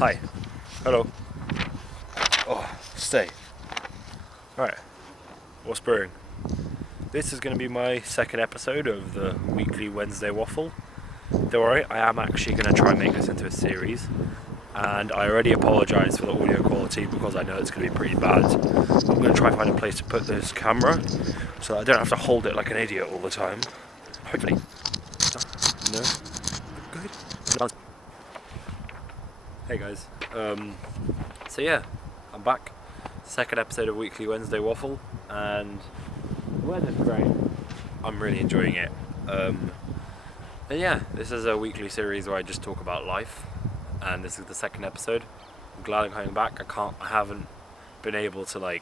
Hi. Hello. Oh, stay. Alright. What's brewing? This is going to be my second episode of the weekly Wednesday Waffle. Don't worry, I am actually going to try and make this into a series. And I already apologise for the audio quality because I know it's going to be pretty bad. I'm going to try and find a place to put this camera so I don't have to hold it like an idiot all the time. Hopefully. No? Good? Hey guys. So yeah, I'm back. Second episode of Weekly Wednesday Waffle, and the weather's great. I'm really enjoying it. And yeah, this is a weekly series where I just talk about life, and this is the second episode. I'm glad I'm coming back. I haven't been able to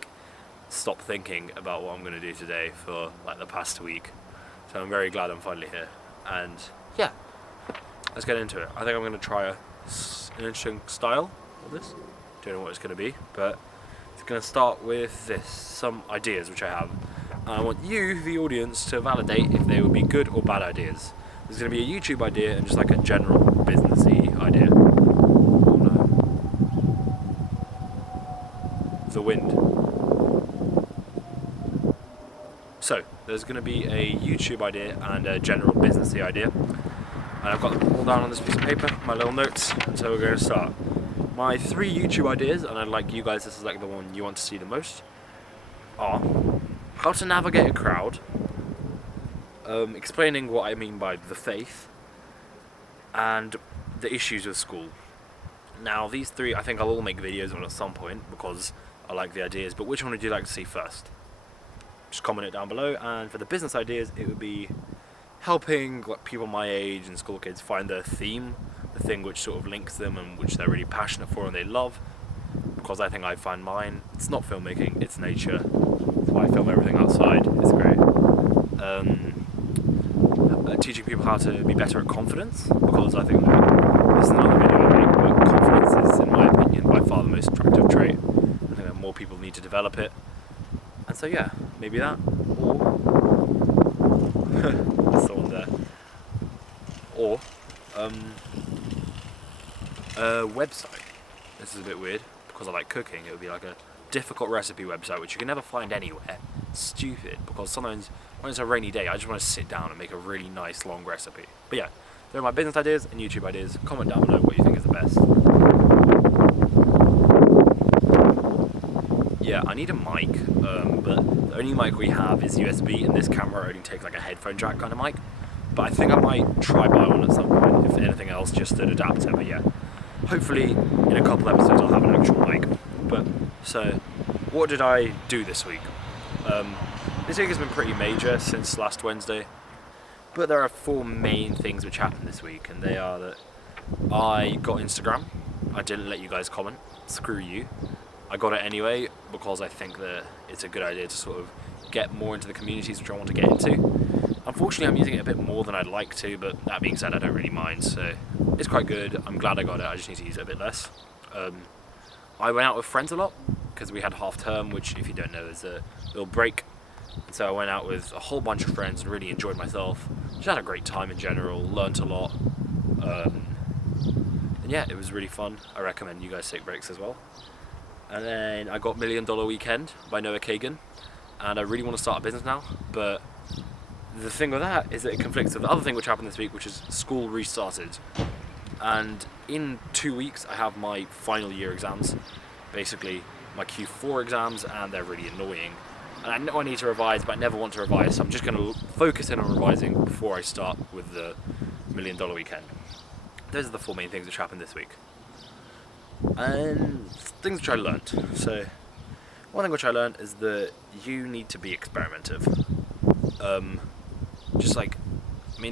stop thinking about what I'm going to do today for the past week. So I'm very glad I'm finally here. And yeah, let's get into it. I think I'm going to try an interesting style of this. Don't know what it's going to be, but it's going to start with some ideas which I have. And I want you, the audience, to validate if they would be good or bad ideas. There's going to be a YouTube idea and just a general businessy idea. Oh no. The wind. So, there's going to be a YouTube idea and a general businessy idea. And I've got them all down on this piece of paper, my little notes, and so we're going to start. My 3 YouTube ideas, and I'd like you guys, this is the one you want to see the most, are how to navigate a crowd, explaining what I mean by the faith, and the issues with school. Now, these 3 I think I'll all make videos on at some point because I like the ideas, but which one would you like to see first? Just comment it down below. And for the business ideas, it would be helping people my age and school kids find their theme, the thing which sort of links them and which they're really passionate for and they love, because I think I find mine, it's not filmmaking, it's nature. That's why I film everything outside. It's great. Teaching people how to be better at confidence, because I think this is another video I make, but confidence is, in my opinion, by far the most attractive trait. I think that more people need to develop it. And so yeah, maybe that, or there's someone there, or a website. This is a bit weird because I like cooking. It would be a difficult recipe website which you can never find anywhere. Stupid, because sometimes when it's a rainy day I just want to sit down and make a really nice long recipe. But yeah, they're my business ideas and YouTube ideas. Comment down below what you think is the best. Yeah, I need a mic, but the only mic we have is USB, and this camera only takes a headphone jack kind of mic. But I think I might try buy one at some point, if anything else, just an adapter. But yeah, hopefully in a couple episodes I'll have an actual mic. But so, what did I do this week? This week has been pretty major since last Wednesday, but there are 4 main things which happened this week, and they are that I got Instagram. I didn't let you guys comment. Screw you. I got it anyway because I think that it's a good idea to sort of get more into the communities which I want to get into. Unfortunately, I'm using it a bit more than I'd like to, but that being said, I don't really mind, so it's quite good. I'm glad I got it, I just need to use it a bit less. I went out with friends a lot because we had half term, which, if you don't know, is a little break. And so I went out with a whole bunch of friends and really enjoyed myself. Just had a great time in general, learnt a lot. And yeah, it was really fun. I recommend you guys take breaks as well. And then I got $1 Million Weekend by Noah Kagan, and I really want to start a business now, but the thing with that is that it conflicts with the other thing which happened this week, which is school restarted. And in 2 weeks I have my final year exams, basically my Q4 exams, and they're really annoying. And I know I need to revise, but I never want to revise, so I'm just going to focus in on revising before I start with the $1 Million Weekend. Those are the 4 main things which happened this week. And things which I learnt. So, one thing which I learnt is that you need to be experimentative.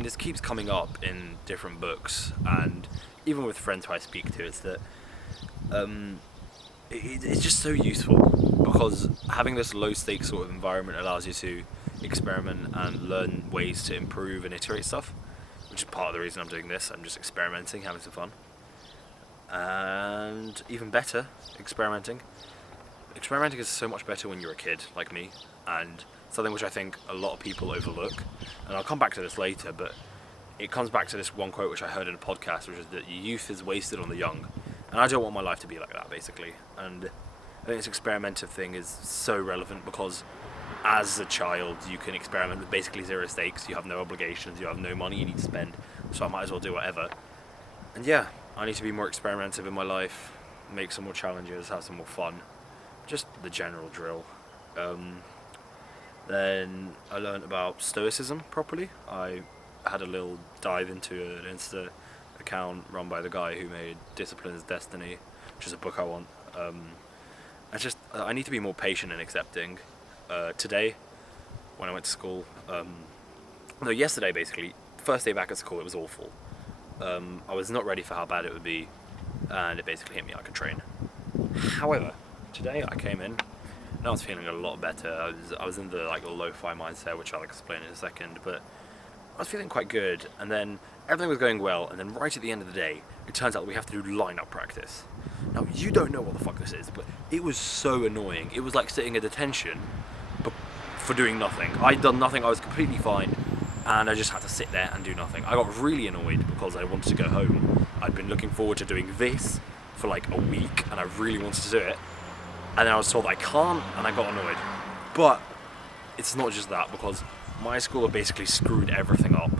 This keeps coming up in different books, and even with friends who I speak to, it's that it's just so useful, because having this low stakes sort of environment allows you to experiment and learn ways to improve and iterate stuff, which is part of the reason I'm doing this. I'm just experimenting, having some fun. And even better, experimenting is so much better when you're a kid like me, and something which I think a lot of people overlook, and I'll come back to this later, but it comes back to this one quote which I heard in a podcast, which is that youth is wasted on the young. And I don't want my life to be like that, basically. And I think this experimental thing is so relevant because as a child you can experiment with basically zero stakes. You have no obligations, you have no money you need to spend, so I might as well do whatever. And yeah, I need to be more experimentative in my life, make some more challenges, have some more fun, just the general drill. Then I learned about Stoicism properly. I had a little dive into an Insta account run by the guy who made Discipline is Destiny, which is a book I want. I need to be more patient and accepting. Today, when I went to school, yesterday basically, first day back at school, it was awful. I was not ready for how bad it would be, and it basically hit me like a train. However, today I came in, and I was feeling a lot better. I was in the lo-fi mindset, which I'll explain in a second, but I was feeling quite good, and then everything was going well, and then right at the end of the day, it turns out that we have to do line-up practice. Now, you don't know what the fuck this is, but it was so annoying. It was like sitting at detention, but for doing nothing. I'd done nothing, I was completely fine, and I just had to sit there and do nothing. I got really annoyed because I wanted to go home. I'd been looking forward to doing this for like a week, and I really wanted to do it, and then I was told I can't, and I got annoyed. But it's not just that, because my school have basically screwed everything up,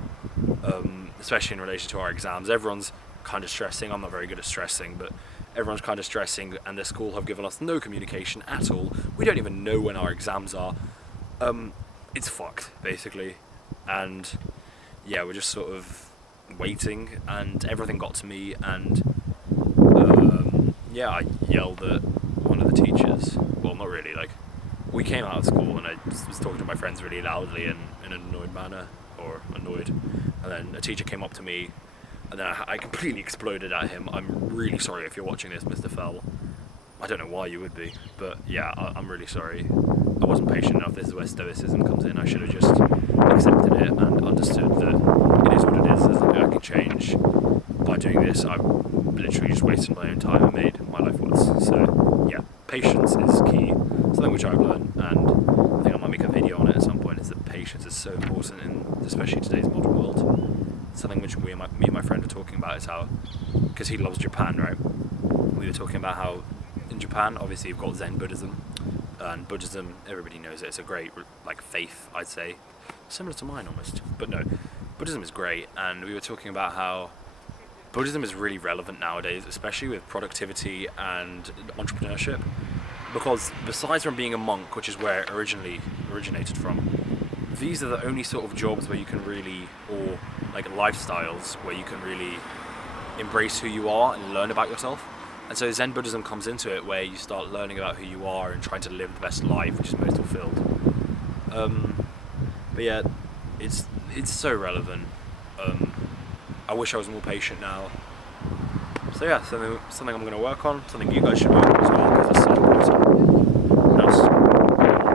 especially in relation to our exams. Everyone's kind of stressing. I'm not very good at stressing, but everyone's kind of stressing, and the school have given us no communication at all. We don't even know when our exams are. It's fucked, basically. And yeah, we're just sort of waiting, and everything got to me, and I yelled at one of the teachers. Well, not really, we came out of school and I was talking to my friends really loudly and in an annoyed manner, and then a teacher came up to me, and then I completely exploded at him. I'm really sorry if you're watching this, Mr. Fell. I don't know why you would be, but yeah, I'm really sorry. I wasn't patient enough. This is where stoicism comes in. I should have just accepted it and understood that it is what it is. There's nothing I can change. By doing this, I've literally just wasted my own time and made my life worse. So yeah, patience is key. Something which I've learned, and I think I might make a video on it at some point, is that patience is so important in especially today's modern world. Something which me and my friend were talking about is how, because he loves Japan, right? We were talking about how in Japan, obviously you've got Zen Buddhism, and Buddhism, everybody knows it, it's a great faith, I'd say, similar to mine almost, but no, Buddhism is great. And we were talking about how Buddhism is really relevant nowadays, especially with productivity and entrepreneurship, because besides from being a monk, which is where it originally originated from, these are the only sort of jobs where you can really, or lifestyles where you can really embrace who you are and learn about yourself. And so Zen Buddhism comes into it, where you start learning about who you are and trying to live the best life, which is most fulfilled. But yeah, it's so relevant. I wish I was more patient now. So yeah, something I'm going to work on, something you guys should work on as well, because it's so important.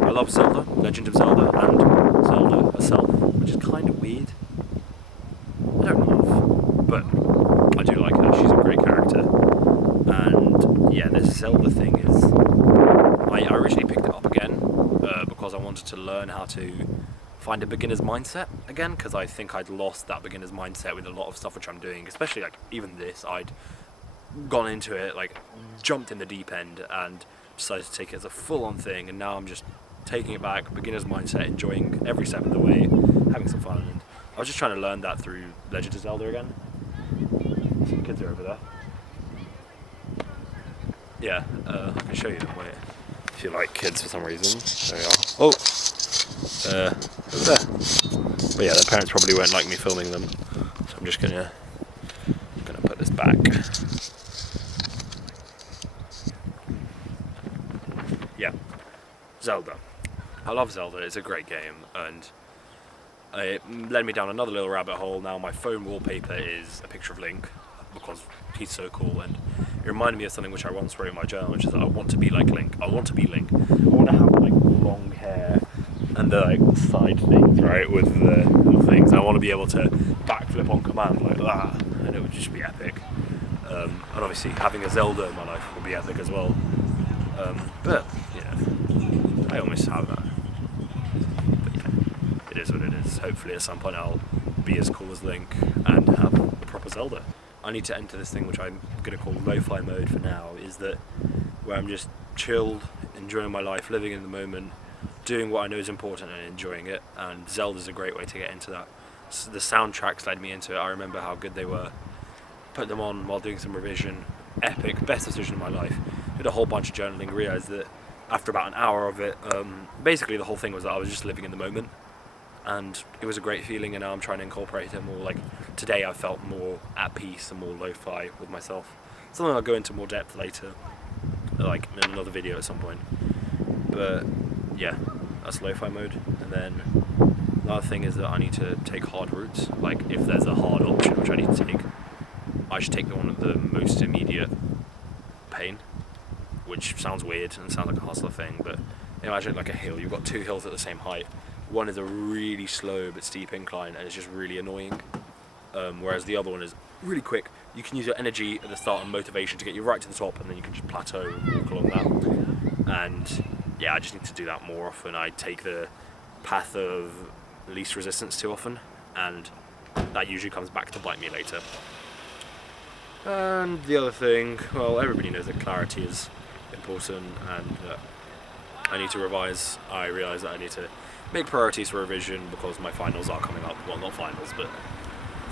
I love Zelda, Legend of Zelda, and Zelda herself, which is kind of weird. I don't love, but I do like her. She's a great character. And yeah, this Zelda thing is, I originally picked it up again because I wanted to learn how to find a beginner's mindset again, because I think I'd lost that beginner's mindset with a lot of stuff which I'm doing, especially even this. I'd gone into it, jumped in the deep end and decided to take it as a full-on thing, and now I'm just taking it back, beginner's mindset, enjoying every step of the way, having some fun. And I was just trying to learn that through Legend of Zelda again. Some kids are over there. Yeah, I can show you them, wait. If you like kids for some reason. There we are. Oh! Over there. But yeah, their parents probably won't like me filming them, so I'm just gonna put this back. Yeah, Zelda. I love Zelda. It's a great game, and it led me down another little rabbit hole. Now my phone wallpaper is a picture of Link, because he's so cool, and it reminded me of something which I once wrote in my journal, which is that I want to be like Link. I want to be Link. I want to have long hair and the side things, right, with the little things. I want to be able to backflip on command like that, and it would just be epic. And obviously having a Zelda in my life would be epic as well. But yeah, I almost have that. But yeah, it is what it is. Hopefully at some point I'll be as cool as Link and have a proper Zelda. I need to enter this thing which I'm going to call lo-fi mode for now, is that where I'm just chilled, enjoying my life, living in the moment, doing what I know is important and enjoying it, and Zelda's a great way to get into that. So the soundtracks led me into it. I remember how good they were. Put them on while doing some revision. Epic, best decision of my life. Did a whole bunch of journaling, realised that after about an hour of it, basically the whole thing was that I was just living in the moment, and it was a great feeling, and now I'm trying to incorporate it more. Like today I felt more at peace and more lo-fi with myself. Something I'll go into more depth later, like in another video at some point. But yeah, that's lo-fi mode. And then another thing is that I need to take hard routes. Like if there's a hard option which I need to take, I should take the one of the most immediate pain, which sounds weird and sounds like a hustler thing, but imagine like a hill. You've got two hills at the same height. One is a really slow but steep incline and it's just really annoying, whereas the other one is really quick. You can use your energy at the start and motivation to get you right to the top, and then you can just plateau and walk along that. And yeah, I just need to do that more often. I take the path of least resistance too often, and that usually comes back to bite me later. And the other thing, well, everybody knows that clarity is important, and I need to revise. I realise that I need to make priorities for revision because my finals are coming up. Well, not finals, but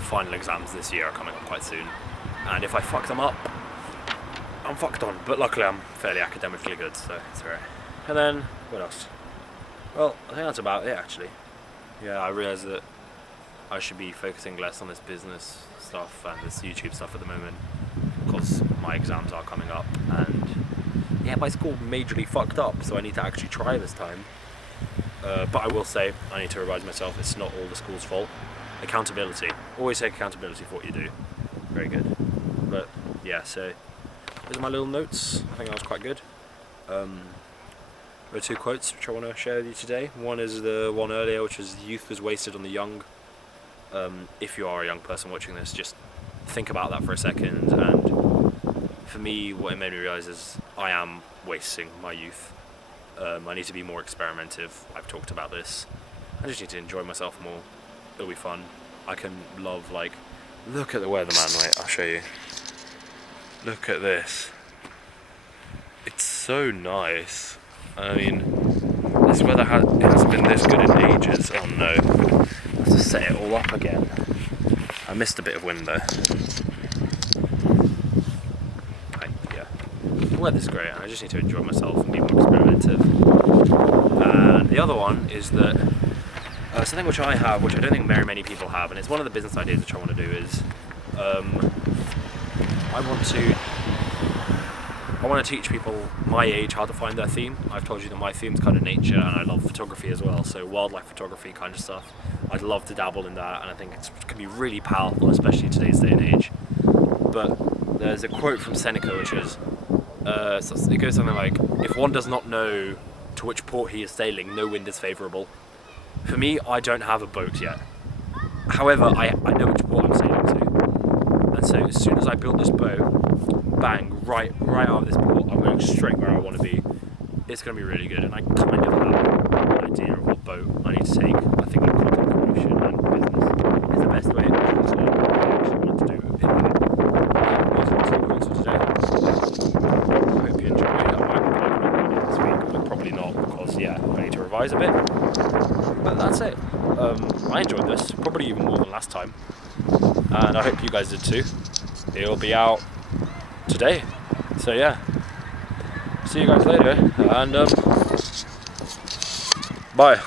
final exams this year are coming up quite soon. And if I fuck them up, I'm fucked on. But luckily I'm fairly academically good, so it's alright. And then, what else? Well, I think that's about it actually. Yeah, I realise that I should be focusing less on this business stuff and this YouTube stuff at the moment because my exams are coming up, and yeah, my school majorly fucked up, so I need to actually try this time. But I will say, I need to revise myself, it's not all the school's fault. Accountability. Always take accountability for what you do. Very good. But yeah, so those are my little notes. I think that was quite good. There are two quotes which I want to share with you today. One is the one earlier, which is "Youth was wasted on the young." If you are a young person watching this, just think about that for a second. And for me, what it made me realise is I am wasting my youth. I need to be more experimentative. I've talked about this. I just need to enjoy myself more. It'll be fun. I can love, like, look at the weather, man. Wait, I'll show you. Look at this. It's so nice. I mean, this weather hasn't been this good in ages. Oh no. I have to set it all up again. I missed a bit of wind there. Yeah. The weather's great, and I just need to enjoy myself and be more experimentative. And the other one is that something which I have, which I don't think very many people have, and it's one of the business ideas which I want to do, is I want to teach people my age how to find their theme. I've told you that my theme's kind of nature, and I love photography as well, so wildlife photography kind of stuff. I'd love to dabble in that, and I think it can be really powerful, especially in today's day and age. But there's a quote from Seneca which is, it goes something like, "If one does not know to which port he is sailing, no wind is favourable." For me, I don't have a boat yet. However, I know which port I'm sailing to. And so as soon as I build this boat, bang, right out of this port, I'm going straight where I want to be. It's going to be really good, and I kind of have an idea of what boat I need to take. I think that content creation and business is the best way to actually want to do it. Those are the two quotes for today. I hope you enjoyed it. I might be making a video this week, but probably not because, yeah, I need to revise a bit. But that's it. I enjoyed this, probably even more than last time, and I hope you guys did too. It'll be out today, so yeah, see you guys later, and bye.